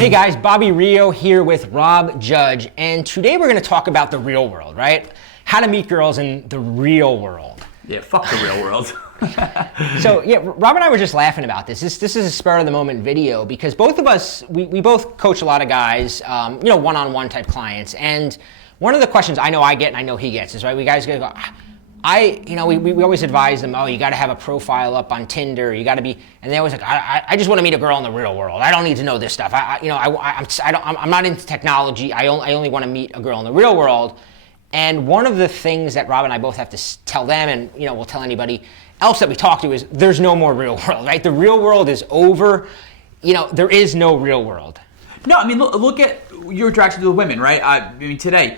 Hey guys, Bobby Rio here with Rob Judge, and today we're going to talk about the real world, right? How to meet girls in the real world. Yeah, fuck the real world. So yeah, Rob and I were just laughing about this. This is a spur of the moment video because both of us, we both coach a lot of guys, one-on-one type clients, and one of the questions I know I get and I know he gets is, right, we guys go, we always advise them, you got to have a profile up on Tinder, you got to be, and they always like, I just want to meet a girl in the real world. I don't need to know this stuff. I'm not into technology. I only want to meet a girl in the real world. And one of the things that Rob and I both have to tell them, and we'll tell anybody else that we talk to, is there's no more real world, right? The real world is over. There is no real world. No, I mean, look at your interactions with women, right? I mean, today,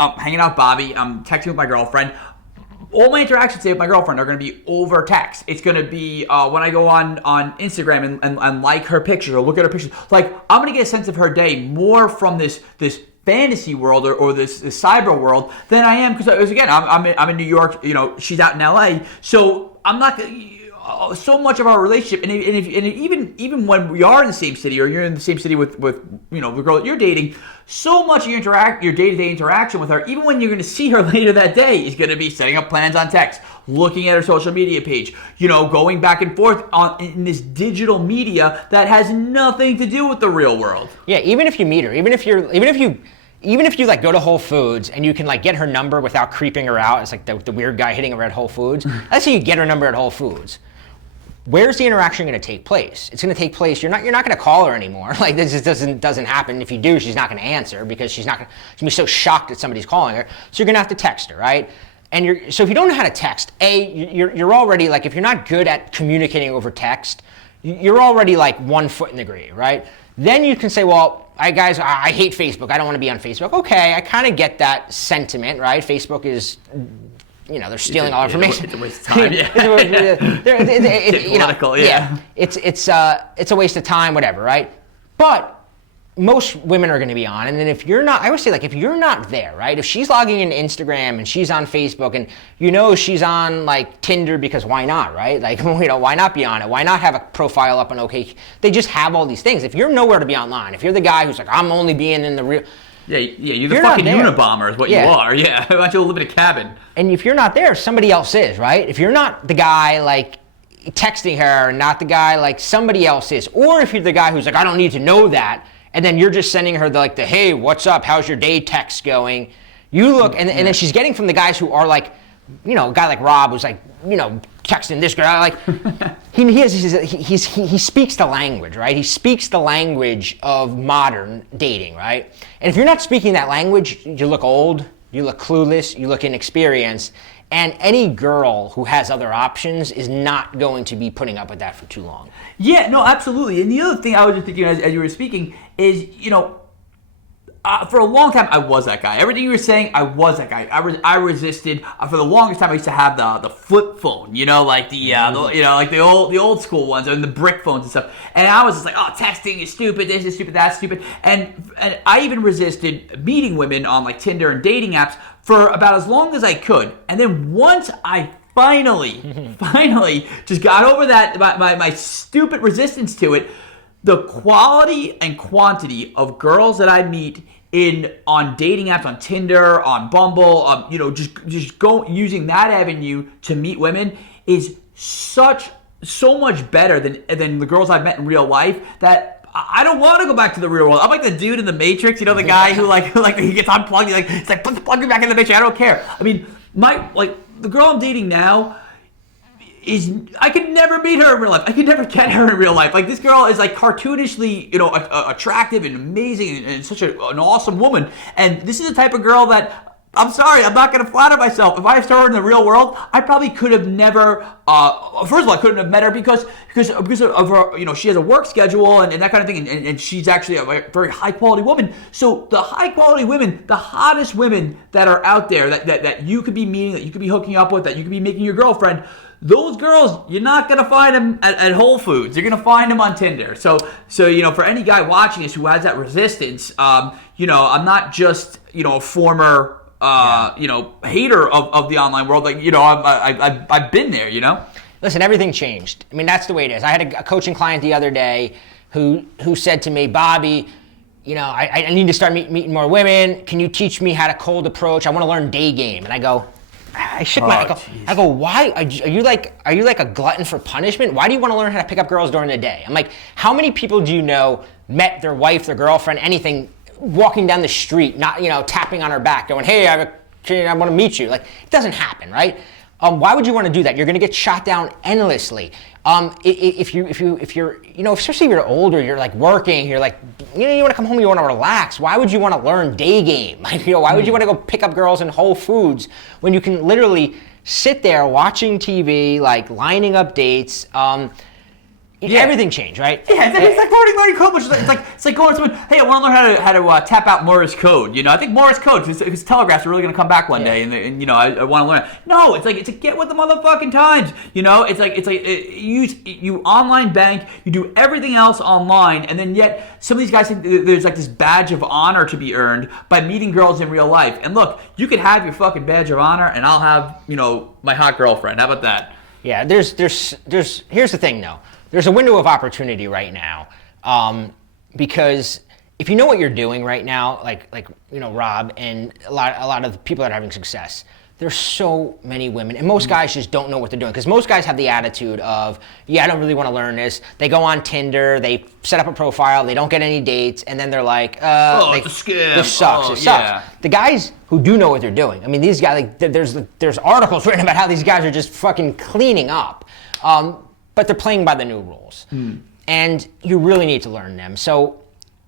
I'm hanging out with Bobby, I'm texting with my girlfriend. All my interactions today with my girlfriend are going to be over text. It's going to be when I go on Instagram and like her picture or look at her pictures. Like, I'm going to get a sense of her day more from this fantasy world or this cyber world than I am, because again, I'm in New York. She's out in LA, so I'm not so much of our relationship. And even when we are in the same city, or you're in the same city with the girl that you're dating, so much of your day-to-day interaction with her, even when you're going to see her later that day, is going to be setting up plans on text, looking at her social media page, going back and forth in this digital media that has nothing to do with the real world. Yeah, even if you meet her, even if you like go to Whole Foods and you can like get her number without creeping her out, it's like the weird guy hitting her at Whole Foods. Let's say you get her number at Whole Foods. Where's the interaction going to take place? It's going to take place. You're not going to call her anymore. Like, this just doesn't happen. If you do, she's not going to answer because she's going to be so shocked that somebody's calling her. So you're going to have to text her, right? And so if you don't know how to text, you're already like, if you're not good at communicating over text, you're already like 1 foot in the grave, right? Then you can say, well, I hate Facebook. I don't want to be on Facebook. Okay, I kind of get that sentiment, right? Facebook is, they're stealing all information. It's a waste of time. Yeah. It's political. Yeah. It's a waste of time, whatever, right? But most women are going to be on, and then if you're not, I always say, like, if you're not there, right? If she's logging into Instagram and she's on Facebook and she's on like Tinder, because why not, right? Like, why not be on it? Why not have a profile up on OK? They just have all these things. If you're nowhere to be online, if you're the guy who's like, I'm only being in the real. Yeah, you're the fucking Unabomber is what you are. Yeah, why don't you live in a cabin? And if you're not there, somebody else is, right? If you're not the guy like texting her, not the guy, like somebody else is. Or if you're the guy who's like, I don't need to know that, and then you're just sending her the hey, what's up? How's your day text going? You look, and then she's getting from the guys who are like, a guy like Rob who's like, texting this girl, like he speaks the language, right? He speaks the language of modern dating, right? And if you're not speaking that language, you look old, you look clueless, you look inexperienced, and any girl who has other options is not going to be putting up with that for too long. Yeah, no, absolutely. And the other thing I was just thinking as you were speaking is, for a long time, I was that guy. Everything you were saying, I was that guy. I resisted. For the longest time, I used to have the flip phone, like the old school ones, and the brick phones and stuff. And I was just like, texting is stupid. This is stupid. That's stupid. And I even resisted meeting women on like Tinder and dating apps for about as long as I could. And then once I finally just got over that my stupid resistance to it, the quality and quantity of girls that I meet on dating apps, on Tinder, on Bumble, just using that avenue to meet women is so much better than the girls I've met in real life that I don't want to go back to the real world. I'm like the dude in the Matrix, the guy who like he gets unplugged, it's like plug me back in the Matrix. I don't care. I mean, the girl I'm dating now, I could never meet her in real life. I could never get her in real life. Like, this girl is like cartoonishly, attractive and amazing and such an awesome woman. And this is the type of girl that, I'm sorry, I'm not going to flatter myself. If I saw her in the real world, I probably could have never, first of all, I couldn't have met her because of her, she has a work schedule and that kind of thing. And she's actually a very high quality woman. So the high quality women, the hottest women that are out there that you could be meeting, that you could be hooking up with, that you could be making your girlfriend, those girls, you're not going to find them at Whole Foods. You're going to find them on Tinder. So for any guy watching this who has that resistance, I'm not just, a former, hater of the online world. Like, I've been there, Listen, everything changed. I mean, that's the way it is. I had a coaching client the other day who said to me, Bobby, you know, I need to start meeting more women. Can you teach me how to cold approach? I want to learn day game. And I go, I go, why? Are you like a glutton for punishment? Why do you want to learn how to pick up girls during the day? I'm like, how many people do you know met their wife, their girlfriend, anything, walking down the street, not, you know, tapping on her back, going, hey, I want to meet you. Like, it doesn't happen, right? Why would you want to do that? You're going to get shot down endlessly. If you're, you know, especially if you're older, you're like working, you're like, you know, you want to come home, you want to relax. Why would you want to learn day game? Like, you know, why would you want to go pick up girls in Whole Foods when you can literally sit there watching TV, like lining up dates? Everything changed, right? Yeah, it's like learning code. It's like going to someone. Hey, I want to learn how to tap out Morse code. You know, I think Morse code because telegraphs are really going to come back one day, and you know, I want to learn. No, it's like get with the motherfucking times. You know, it's like you online bank, you do everything else online, and then yet some of these guys think there's like this badge of honor to be earned by meeting girls in real life. And look, you could have your fucking badge of honor, and I'll have, you know, my hot girlfriend. How about that? Yeah, here's the thing though. There's a window of opportunity right now, because if you know what you're doing right now, like you know, Rob and a lot of the people that are having success, there's so many women, and most guys just don't know what they're doing, because most guys have the attitude of, yeah, I don't really want to learn this. They go on Tinder, they set up a profile, they don't get any dates, and then they're like, it's a scam. This sucks. It sucks. Yeah. The guys who do know what they're doing, I mean, these guys, like, there's articles written about how these guys are just fucking cleaning up. But they're playing by the new rules. And you really need to learn them. So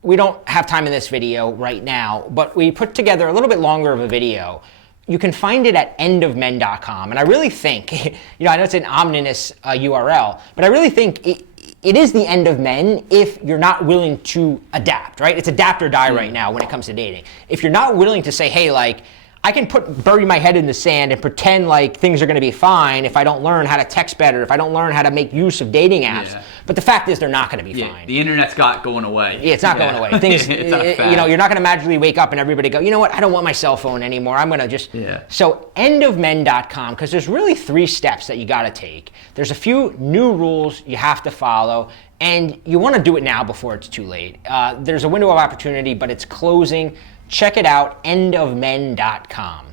we don't have time in this video right now, but we put together a little bit longer of a video. You can find it at endofmen.com. And I really think, you know, I know it's an ominous URL, but I really think it is the end of men if you're not willing to adapt, right? It's adapt or die right now when it comes to dating. If you're not willing to say, hey, like, I can bury my head in the sand and pretend like things are going to be fine if I don't learn how to text better, if I don't learn how to make use of dating apps. Yeah. But the fact is, they're not going to be fine. The internet's going away. Yeah, it's not going away. Things, it's not a fact. You know, you're not going to magically wake up and everybody go, you know what? I don't want my cell phone anymore. I'm going to just. Yeah. So endofmen.com, because there's really 3 steps that you got to take. There's a few new rules you have to follow, and you want to do it now before it's too late. There's a window of opportunity, but it's closing. Check it out, endofmen.com.